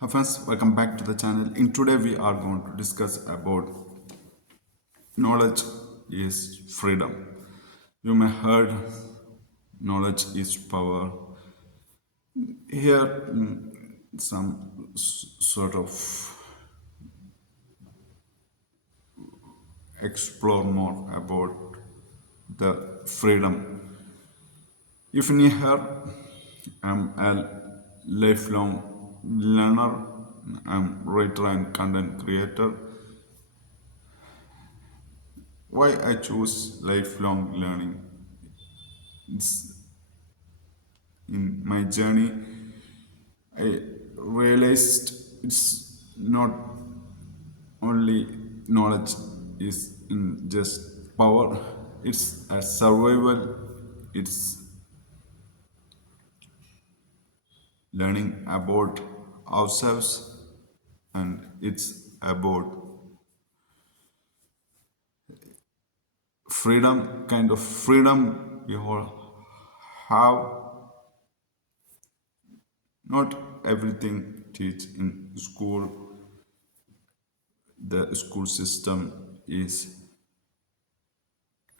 Hi friends, welcome back to the channel. In today we are going to discuss about knowledge is freedom. You may heard knowledge is power. Here some sort of explore more about the freedom. If in here I'm a lifelong learner, I'm writer and content creator. Why I choose lifelong learning? It's in my journey, I realized it's not only knowledge is in just power, it's a survival, it's learning about ourselves, and it's about freedom, kind of freedom we all have. Not everything teach in school. The school system is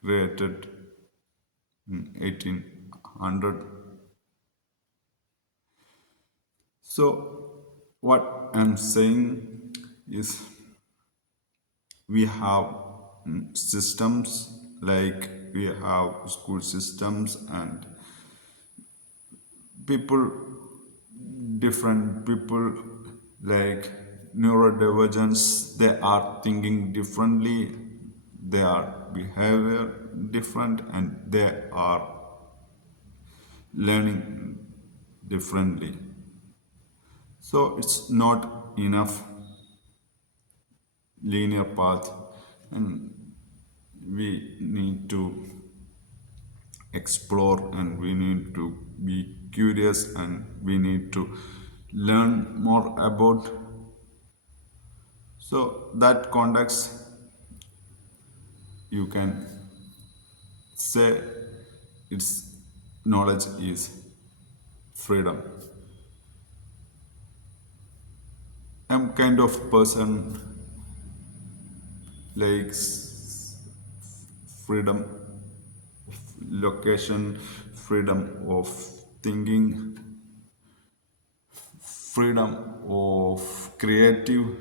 created in 1800. So, what I'm saying is we have systems, like we have school systems, and people, different people, like neurodivergence, they are thinking differently, they are behavior different, and they are learning differently. So it's not enough linear path, and we need to explore, and we need to be curious, and we need to learn more about. So that context, you can say it's knowledge is freedom. I'm kind of person likes freedom of location, freedom of thinking, freedom of creative.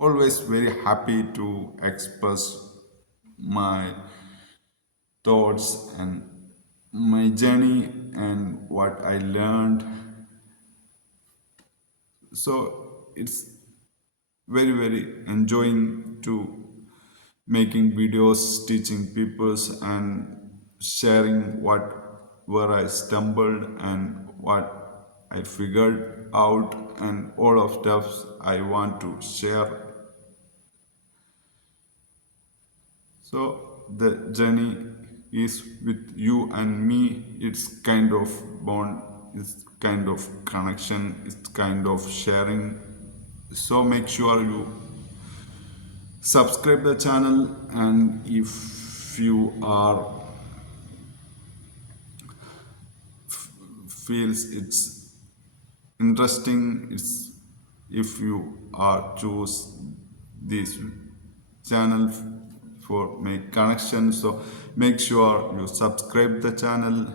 Always very happy to express my thoughts and my journey and what I learned. So it's very enjoying to making videos, teaching peoples, and sharing what where I stumbled and what I figured out, and all of stuff I want to share. So the journey is with you and me. It's kind of bond, it's kind of connection, it's kind of sharing. So make sure you subscribe the channel, and if you are feels it's interesting, it's if you are choose this channel for make connection, so make sure you subscribe the channel.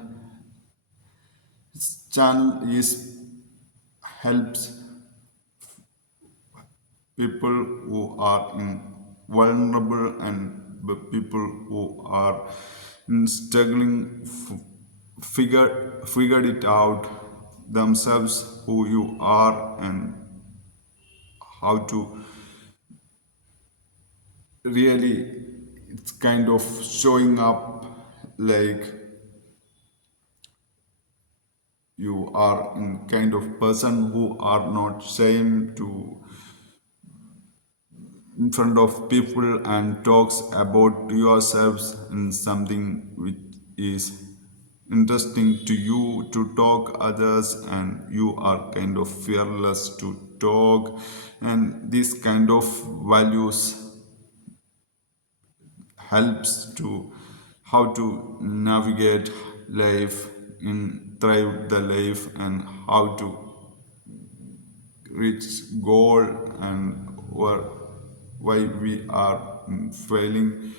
This channel is helps people who are in vulnerable, and the people who are in struggling figured it out themselves who you are, and how to really, it's kind of showing up, like you are in kind of person who are not shame to in front of people and talks about yourselves and something which is interesting to you to talk others, and you are kind of fearless to talk, and this kind of values helps to how to navigate life, in thrive the life, and how to reach goal and why we are failing,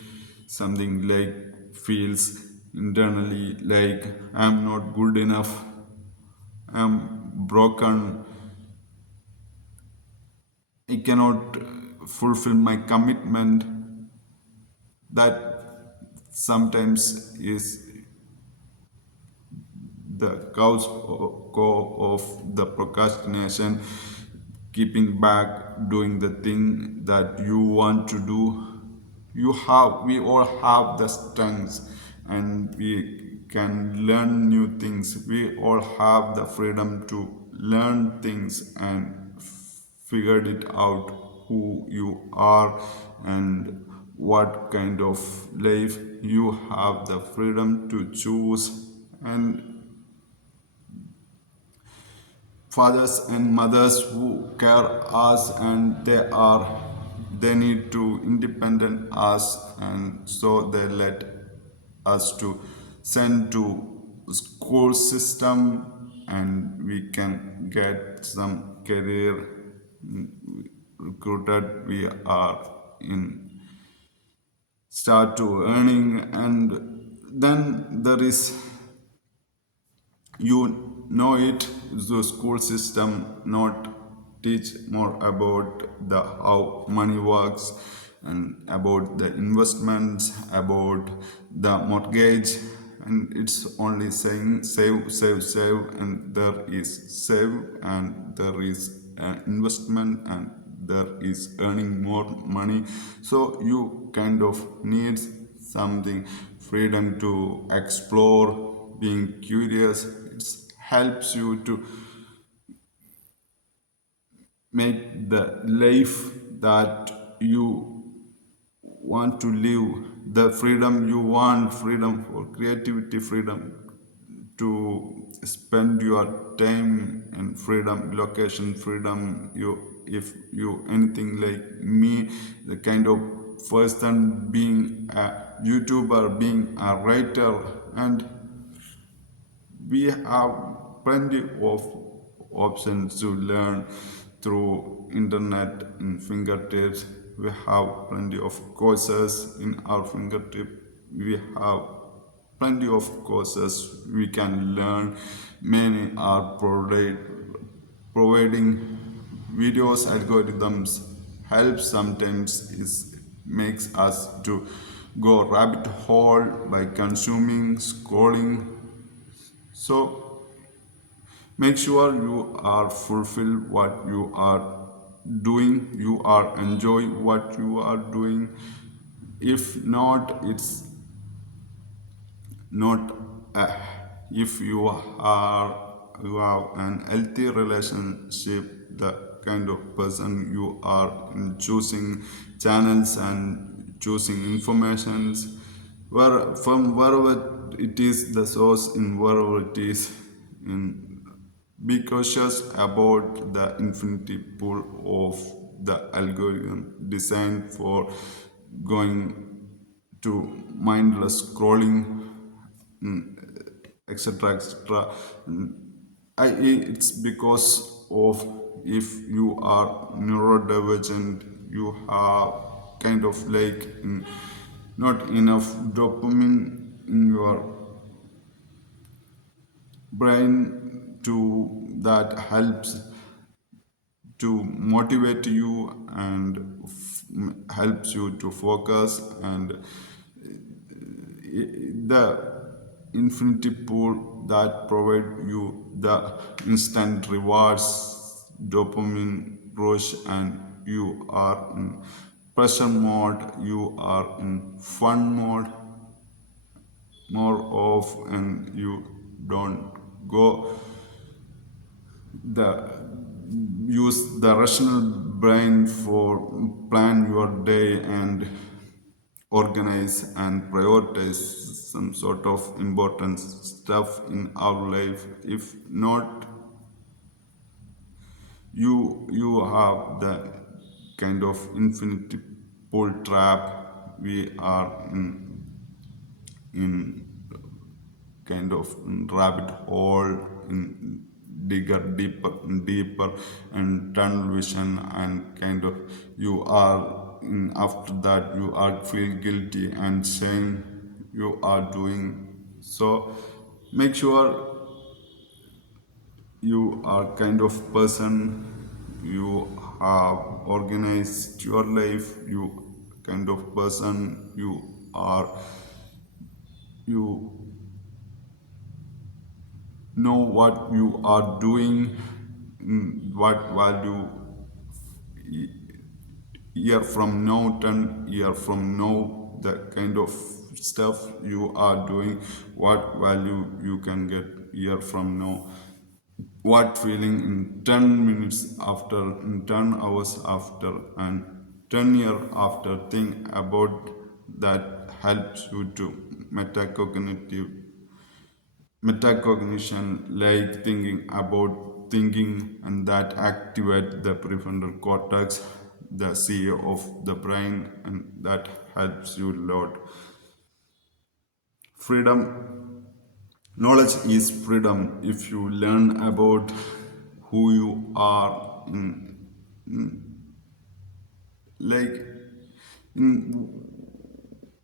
something like feels internally like I'm not good enough, I'm broken, I cannot fulfill my commitment. That sometimes is the cause of the procrastination, keeping back doing the thing that you want to do. We all have the strengths, and we can learn new things. We all have the freedom to learn things and figured it out who you are and what kind of life you have the freedom to choose. And fathers and mothers who care us, and they need to independent us, and so they let us to send to school system, and we can get some career recruited. We are in start to earning, and then there is, you know it, the school system not teach more about the how money works, and about the investments, about the mortgage, and it's only saying save save save, and there is save, and there is investment, and there is earning more money. So you kind of need something freedom to explore, being curious. It helps you to make the life that you want to live, the freedom you want, freedom for creativity, freedom to spend your time, and freedom location freedom. You, if you anything like me, the kind of person being a YouTuber, being a writer, and we have plenty of options to learn through internet in fingertips. We have plenty of courses in our fingertip. We have plenty of courses we can learn. Many are providing videos, algorithms help sometimes is makes us to go rabbit hole by consuming, scrolling. So make sure you are fulfill what you are doing, you are enjoy what you are doing. If not, it's not a, if you have an healthy relationship, the kind of person you are in choosing channels and choosing informations, where from wherever it is the source, in wherever it is in, be cautious about the infinity pool of the algorithm designed for going to mindless scrolling, etc., etc. It's because of, if you are neurodivergent, you have kind of like not enough dopamine in your brain to that helps to motivate you, and helps you to focus, and the infinity pool that provide you the instant rewards, dopamine rush, and you are in pressure mode, you are in fun mode more of, and you don't go the use the rational brain for plan your day and organize and prioritize some sort of important stuff in our life. If not, you have the kind of infinity pool trap. We are in kind of rabbit hole in digger deeper and deeper and tunnel vision, and kind of you are after that you are feel guilty and shame you are doing. So make sure you are kind of person, you have organized your life, you kind of person, you are, you know what you are doing, what value year from now, 10 year from now, the kind of stuff you are doing, what value you can get year from now, what feeling in 10 minutes after, in 10 hours after, and 10 year after. Think about that helps you to metacognitive metacognition, like thinking about thinking, and that activate the prefrontal cortex, the CEO of the brain, and that helps you a lot. Freedom, knowledge is freedom. If you learn about who you are like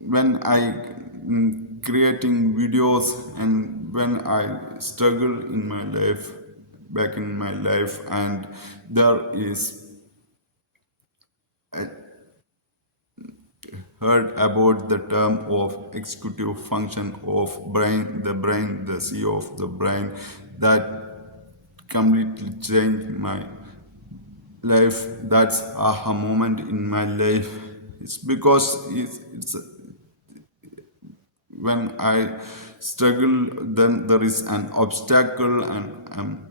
when I creating videos, and when I struggle in my life, back in my life, and there is heard about the term of executive function of brain, the CEO of the brain, that completely changed my life. That's aha moment in my life. It's because it's when I struggle, then there is an obstacle, and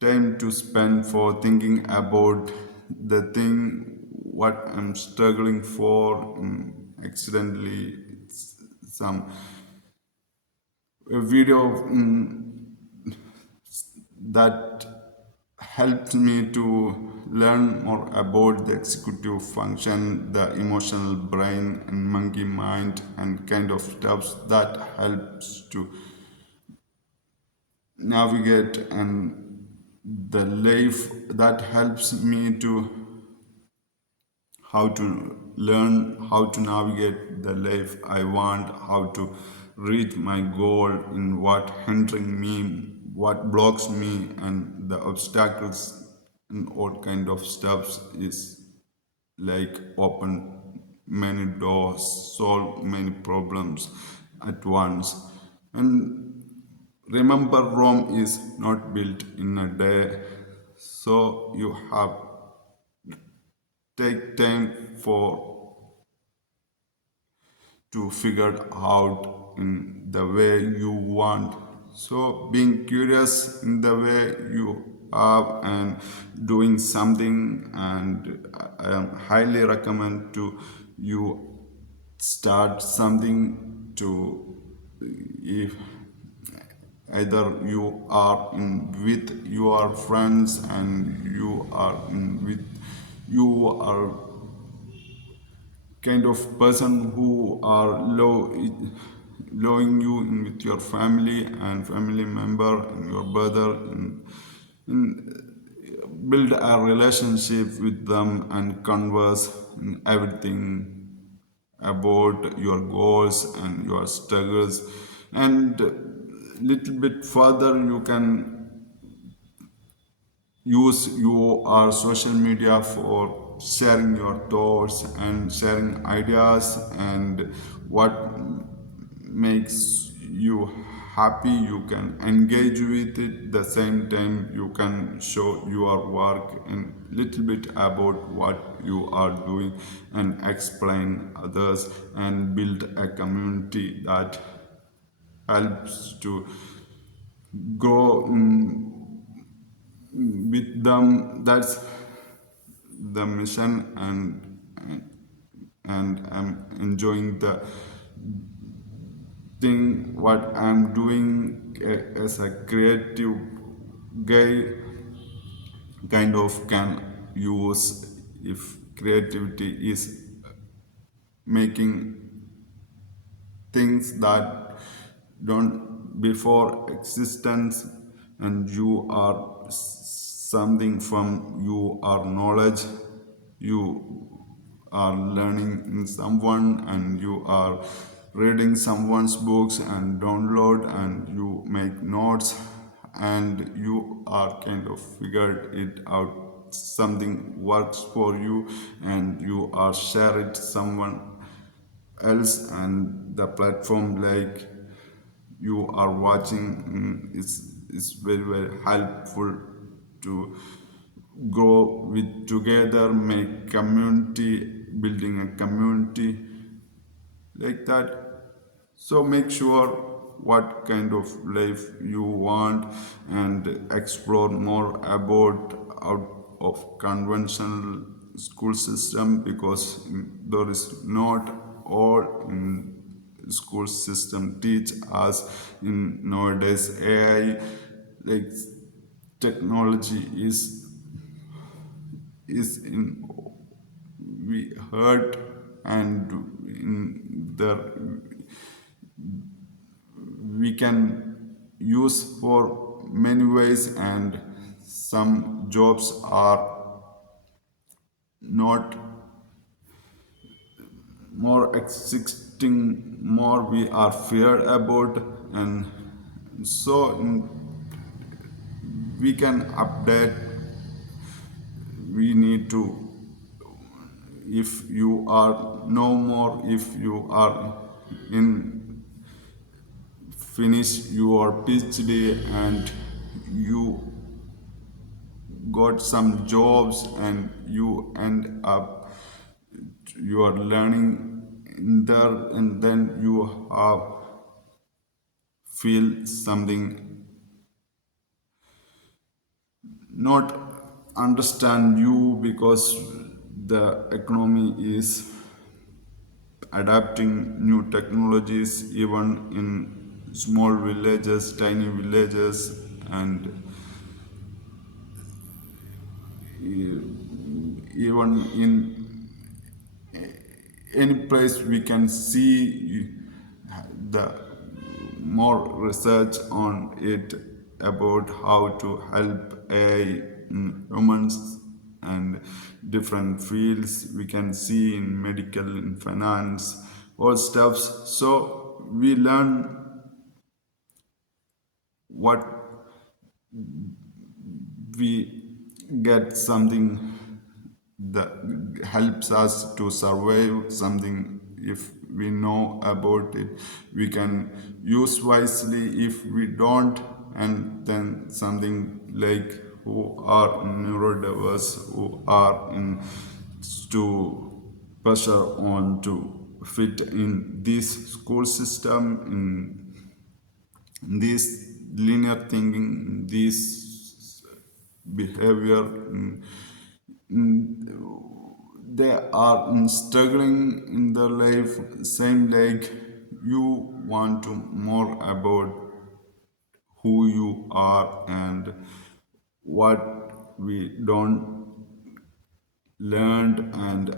time to spend for thinking about the thing what I'm struggling for. Accidentally, it's some a video that helped me to learn more about the executive function, the emotional brain and monkey mind, and kind of stuff that helps to navigate, and the life that helps me to how to learn how to navigate the life I want, how to reach my goal, in what hindering me, what blocks me, and the obstacles, and all kind of stuff is like open many doors, solve many problems at once. And remember, Rome is not built in a day, so you have take time for to figure out in the way you want. So being curious in the way you are and doing something, and I highly recommend to you start something to, if either you are in with your friends, and you are in with, you are kind of person who are lowing you in with your family and family member and your brother, build a relationship with them and converse in everything about your goals and your struggles. And little bit further you can use your social media for sharing your thoughts and sharing ideas, and what makes you happy you can engage with it. The same time you can show your work and little bit about what you are doing, and explain others, and build a community that helps to grow with them. That's the mission, and I'm enjoying the thing what I'm doing as a creative guy, kind of can use, if creativity is making things that don't before existence, and you are something from you are knowledge. You are learning in someone, and you are reading someone's books and download, and you make notes, and you are kind of figured it out, something works for you, and you are share it someone else, and the platform like you are watching is very very helpful to grow with together, make community, building a community like that. So make sure what kind of life you want, and explore more about out of conventional school system, because there is not all in school system teach us in nowadays AI, like technology is in we heard, and in the we can use for many ways, and some jobs are not more existing, more we are feared about, and so we can update. We need to, if you are no more, if you are in finish your PhD and you got some jobs, and you end up you are learning in there, and then you have feel something not understand you, because the economy is adapting new technologies even in small villages, tiny villages, and even in any place we can see the more research on it about how to help AI in humans and different fields we can see in medical, in finance, all stuffs. So we learn what we get something that helps us to survive something. If we know about it, we can use wisely. If we don't, and then something like who are neurodiverse, who are in to pressure on to fit in this school system, in this linear thinking, this behavior, they are struggling in their life, same like you want to more about who you are, and what we don't learned, and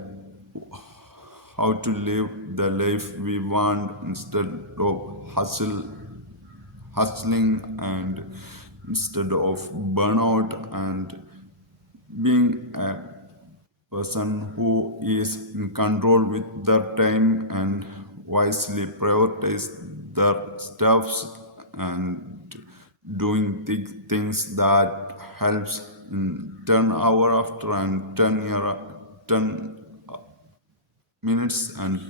how to live the life we want instead of hustling, and instead of burnout, and being a person who is in control with their time, and wisely prioritize their stuffs, and doing things that helps in 10 hour after, and 10 minutes, and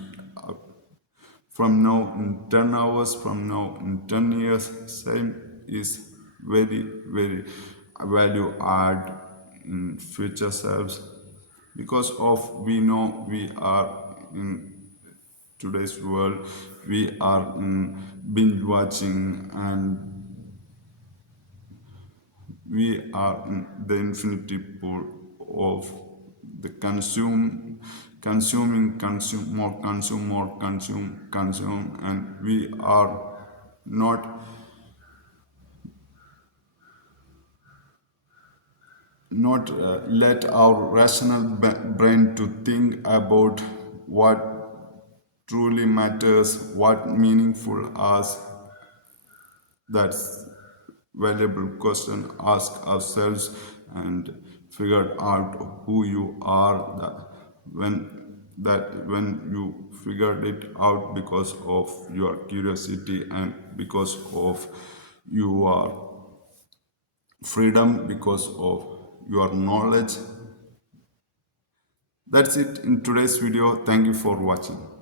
from now in 10 hours, from now in 10 years, same is very very value add in future selves, because of we know we are in today's world, we are in binge watching, and we are in the infinity pool of the consuming, consume more, consume, and we are not let our rational brain to think about what truly matters, what meaningful us. That's valuable question. Ask ourselves and figure out who you are. When you figured it out because of your curiosity and because of your freedom, because of your knowledge. That's it in today's video. Thank you for watching.